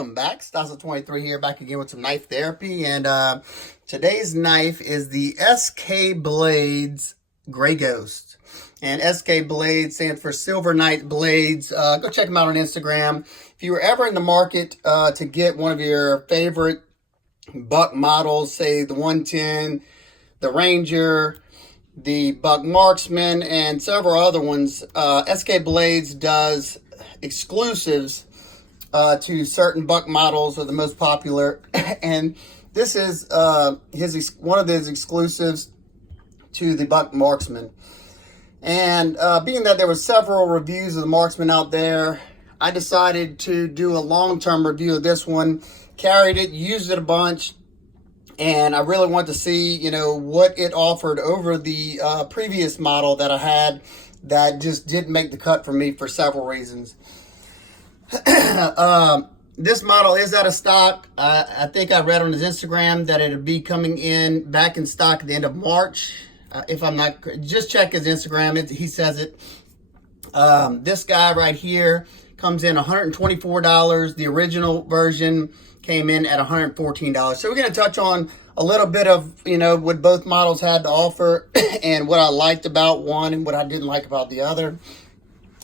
Welcome back. Stasa23 here, back again with some knife therapy. And today's knife is the SK Blades Gray Ghost. And SK Blades stands for Silver Knight Blades. Go check them out on Instagram. If you were ever in the market to get one of your favorite buck models, say the 110, the Ranger, the Buck Marksman, and several other ones, SK Blades does exclusives to certain buck models are the most popular, and this is one of his exclusives to the Buck Marksman. And being that there were several reviews of the Marksman out there, I decided to do a long-term review of this one. Carried it, used it a bunch, and I really want to see, what it offered over the previous model that I had that just didn't make the cut for me for several reasons. This model is out of stock. I think I read on his Instagram that it'll be coming back in stock at the end of March. If I'm not, just check his Instagram. He says it. This guy right here comes in $124. The original version came in at $114. So we're going to touch on a little bit of, what both models had to offer and what I liked about one and what I didn't like about the other.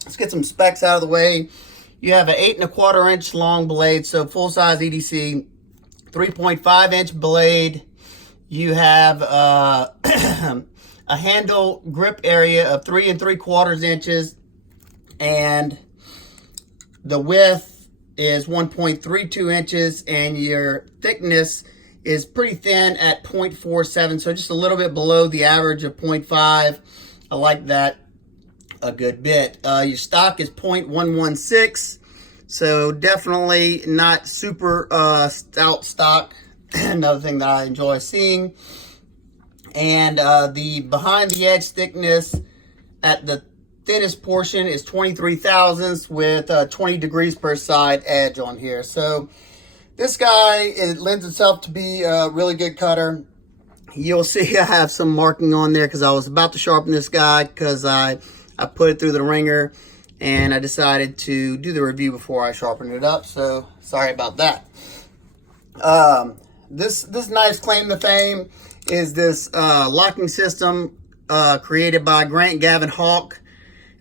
Let's get some specs out of the way. You have an 8 1/4 inch long blade, so full size EDC, 3.5 inch blade. You have a handle grip area of 3 3/4 inches, and the width is 1.32 inches, and your thickness is pretty thin at 0.47, so just a little bit below the average of 0.5. I like that a good bit. Your stock is 0.116, so definitely not super stout stock. Another thing that I enjoy seeing. And the behind the edge thickness at the thinnest portion is 23 thousandths with 20 degrees per side edge on here. So this guy, it lends itself to be a really good cutter. You'll see I have some marking on there because I was about to sharpen this guy because I put it through the ringer and I decided to do the review before I sharpened it up. So sorry about that. This knife's claim to fame is this locking system created by Grant Gavin Hawk.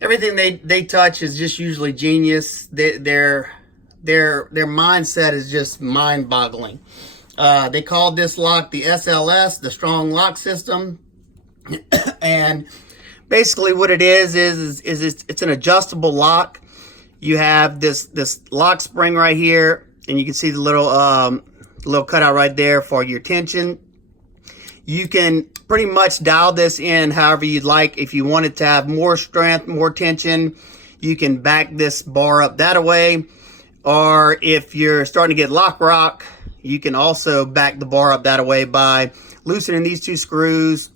Everything they touch is just usually genius. Their mindset is just mind-boggling. They called this lock the SLS, the Strong Lock System, and basically what it is it's an adjustable lock. You have this lock spring right here, and you can see the little cutout right there for your tension. You can pretty much dial this in however you'd like. If you wanted to have more strength, more tension, you can back this bar up that way. Or if you're starting to get lock rock, you can also back the bar up that way by loosening these two screws.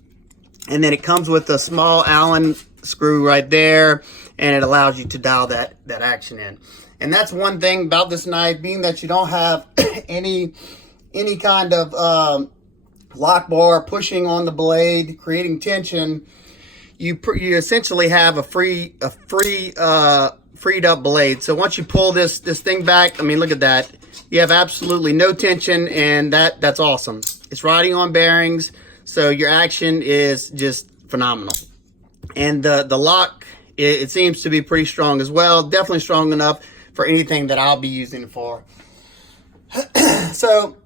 And then it comes with a small Allen screw right there, and it allows you to dial that action in. And that's one thing about this knife, being that you don't have any kind of lock bar pushing on the blade, creating tension. You essentially have a freed up blade. So once you pull this thing back, I mean, look at that. You have absolutely no tension, and that's awesome. It's riding on bearings, so your action is just phenomenal. And the lock, it seems to be pretty strong as well. Definitely strong enough for anything that I'll be using it for. So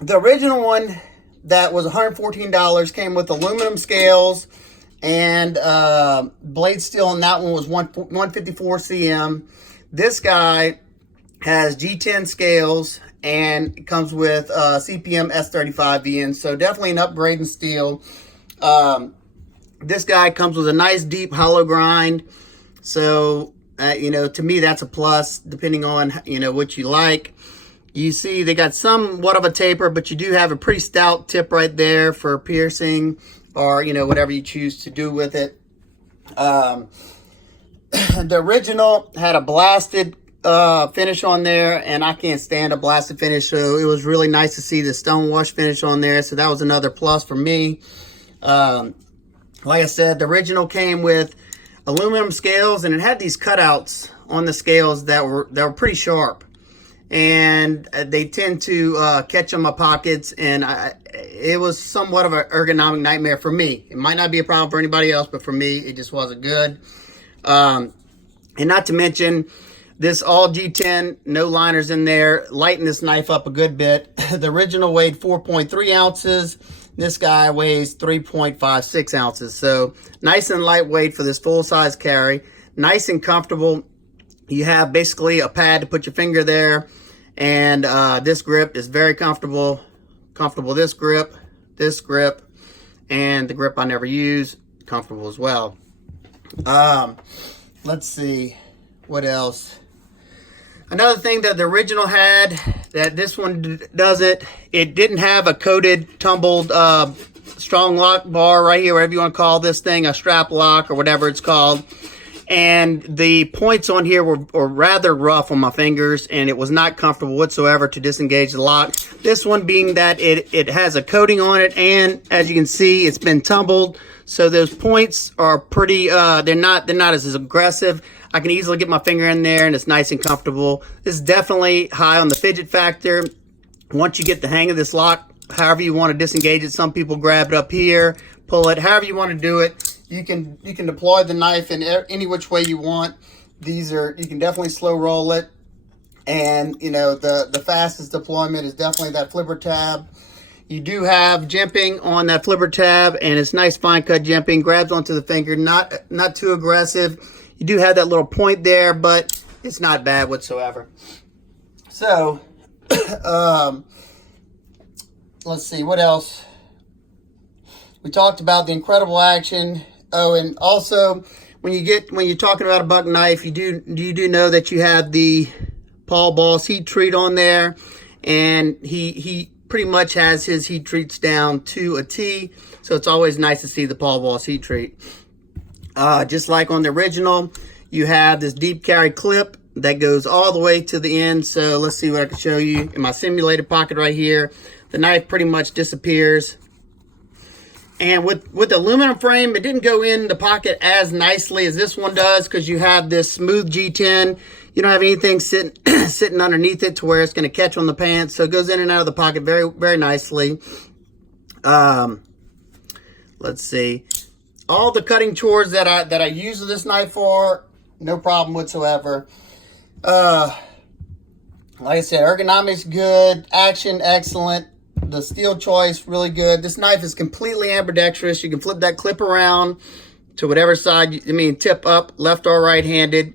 the original one that was $114 came with aluminum scales, and blade steel on that one was 154 cm. This guy has G10 scales, and it comes with CPM S35 VN, so definitely an upgrade in steel. This guy comes with a nice deep hollow grind, so to me that's a plus, depending on what you like. You see they got somewhat of a taper, but you do have a pretty stout tip right there for piercing, or whatever you choose to do with it. The original had a blasted finish on there, and I can't stand a blasted finish, so it was really nice to see the stone wash finish on there. So that was another plus for me. Like I said, the original came with aluminum scales, and it had these cutouts on the scales that were pretty sharp. and they tend to catch on my pockets, and it was somewhat of an ergonomic nightmare for me. It might not be a problem for anybody else, but for me, it just wasn't good. And not to mention, this all G10, no liners in there, lighten this knife up a good bit. The original weighed 4.3 ounces. This guy weighs 3.56 ounces. So nice and lightweight for this full-size carry. Nice and comfortable. You have basically a pad to put your finger there. And this grip is very comfortable. Comfortable this grip, and the grip I never use, comfortable as well. Let's see, what else? Another thing that the original had that this one doesn't, it didn't have a coated, tumbled, strong lock bar right here, whatever you want to call this thing, a strap lock or whatever it's called. And the points on here were rather rough on my fingers, and it was not comfortable whatsoever to disengage the lock. This one being that it has a coating on it, and as you can see, it's been tumbled. So those points are pretty, they're not as aggressive. I can easily get my finger in there, and it's nice and comfortable. This is definitely high on the fidget factor. Once you get the hang of this lock, however you want to disengage it, some people grab it up here, pull it, however you want to do it. You can deploy the knife in any which way you want. You can definitely slow roll it. And, you know, the fastest deployment is definitely that flipper tab. You do have jimping on that flipper tab, and it's nice fine cut jimping, grabs onto the finger, not too aggressive. You do have that little point there, but it's not bad whatsoever. So, let's see, what else? We talked about the incredible action. Oh, and also, when you're talking about a buck knife, you do know that you have the Paul Boss heat treat on there, and he pretty much has his heat treats down to a T. So it's always nice to see the Paul Boss heat treat. Just like on the original, you have this deep carry clip that goes all the way to the end. So let's see what I can show you. In my simulated pocket right here, the knife pretty much disappears. And with the aluminum frame, it didn't go in the pocket as nicely as this one does, because you have this smooth G10. You don't have anything sitting underneath it to where it's going to catch on the pants. So it goes in and out of the pocket very, very nicely. Let's see. All the cutting chores that I use this knife for, no problem whatsoever. Like I said, ergonomics good, action excellent. The steel choice, really good. This knife is completely ambidextrous. You can flip that clip around to whatever side, tip up, left or right-handed.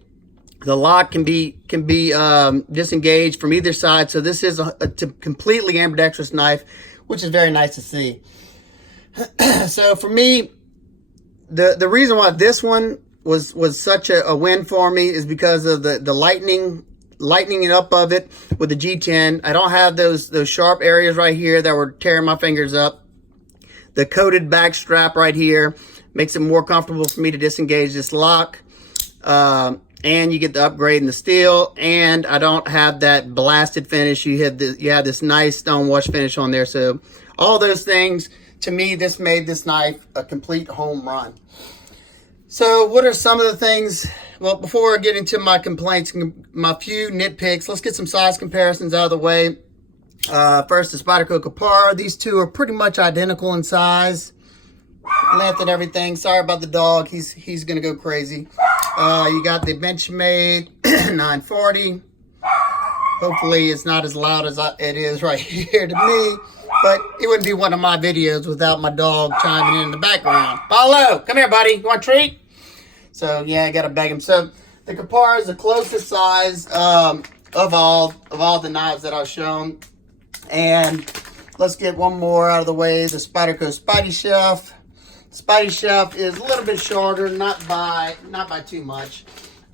The lock can be disengaged from either side. So this is a completely ambidextrous knife, which is very nice to see. So for me, the reason why this one was such a win for me is because of the lightening it up of it with the G10. I don't have those sharp areas right here that were tearing my fingers up. The coated back strap right here makes it more comfortable for me to disengage this lock. And you get the upgrade in the steel, and I don't have that blasted finish. You have this nice stone wash finish on there. So all those things, to me, this made this knife a complete home run. So what are some of the things? Well, before I get into my complaints, my few nitpicks, let's get some size comparisons out of the way. First, the Spyderco Kapara. These two are pretty much identical in size, length, and everything. Sorry about the dog. He's gonna go crazy. You got the Benchmade 940. Hopefully, it's not as loud as it is right here to me. But it wouldn't be one of my videos without my dog chiming in the background. Paulo, come here, buddy. You want a treat? So yeah, I gotta beg him. So the Kapara is the closest size of all the knives that I've shown. And let's get one more out of the way. The Spyderco Spidey Chef. Spidey Chef is a little bit shorter, not by too much.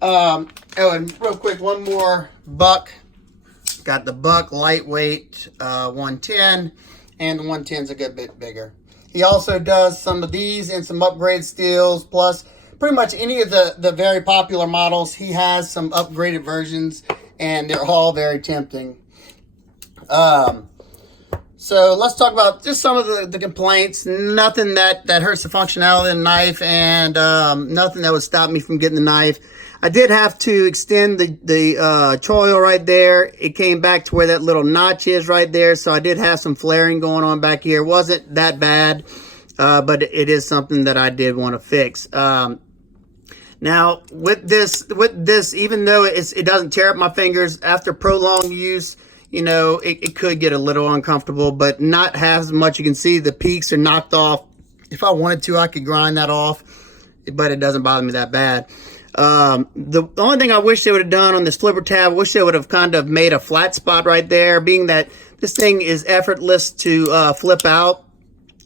Oh, and real quick, one more Buck. Got the Buck lightweight 110, and the 110's a good bit bigger. He also does some of these and some upgrade steels, plus pretty much any of the very popular models. He has some upgraded versions, and they're all very tempting. So let's talk about just some of the complaints. Nothing that hurts the functionality of the knife, and nothing that would stop me from getting the knife. I did have to extend the choil right there. It came back to where that little notch is right there. So I did have some flaring going on back here. It wasn't that bad, but it is something that I did want to fix. Now with this, even though it doesn't tear up my fingers, after prolonged use, you know, it could get a little uncomfortable, but not as much. You can see the peaks are knocked off. If I wanted to, I could grind that off, but it doesn't bother me that bad. The only thing I wish they would have done on this flipper tab, I wish they would have kind of made a flat spot right there, being that this thing is effortless to flip out.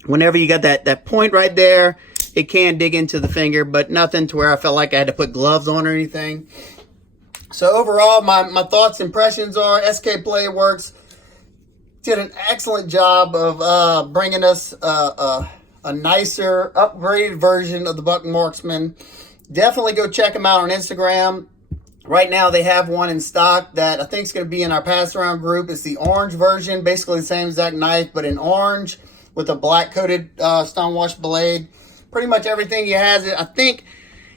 Whenever you got that point right there, it can dig into the finger, but nothing to where I felt like I had to put gloves on or anything. So overall, my thoughts, impressions are SK Blade Works did an excellent job of bringing us a nicer, upgraded version of the Buck Marksman. Definitely go check them out on Instagram. Right now, they have one in stock that I think is going to be in our pass-around group. It's the orange version, basically the same exact knife, but in orange with a black-coated stonewash blade. Pretty much everything he has. I think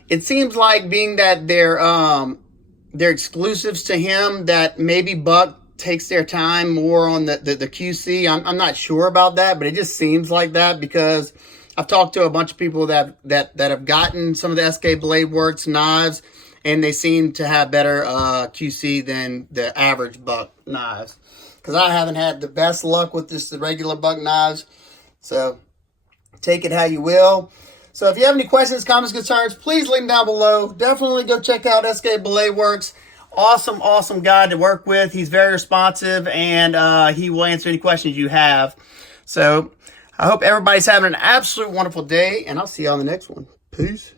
it seems like, being that they're exclusives to him, that maybe Buck takes their time more on the QC. I'm not sure about that, but it just seems like that, because I've talked to a bunch of people that have gotten some of the SK Blade Works knives, and they seem to have better QC than the average Buck knives. Because I haven't had the best luck with the regular Buck knives. So take it how you will. So if you have any questions, comments, concerns, please leave them down below. Definitely go check out SK Blade Works. Awesome guy to work with. He's very responsive, and he will answer any questions you have. So I hope everybody's having an absolute wonderful day, and I'll see you on the next one. Peace.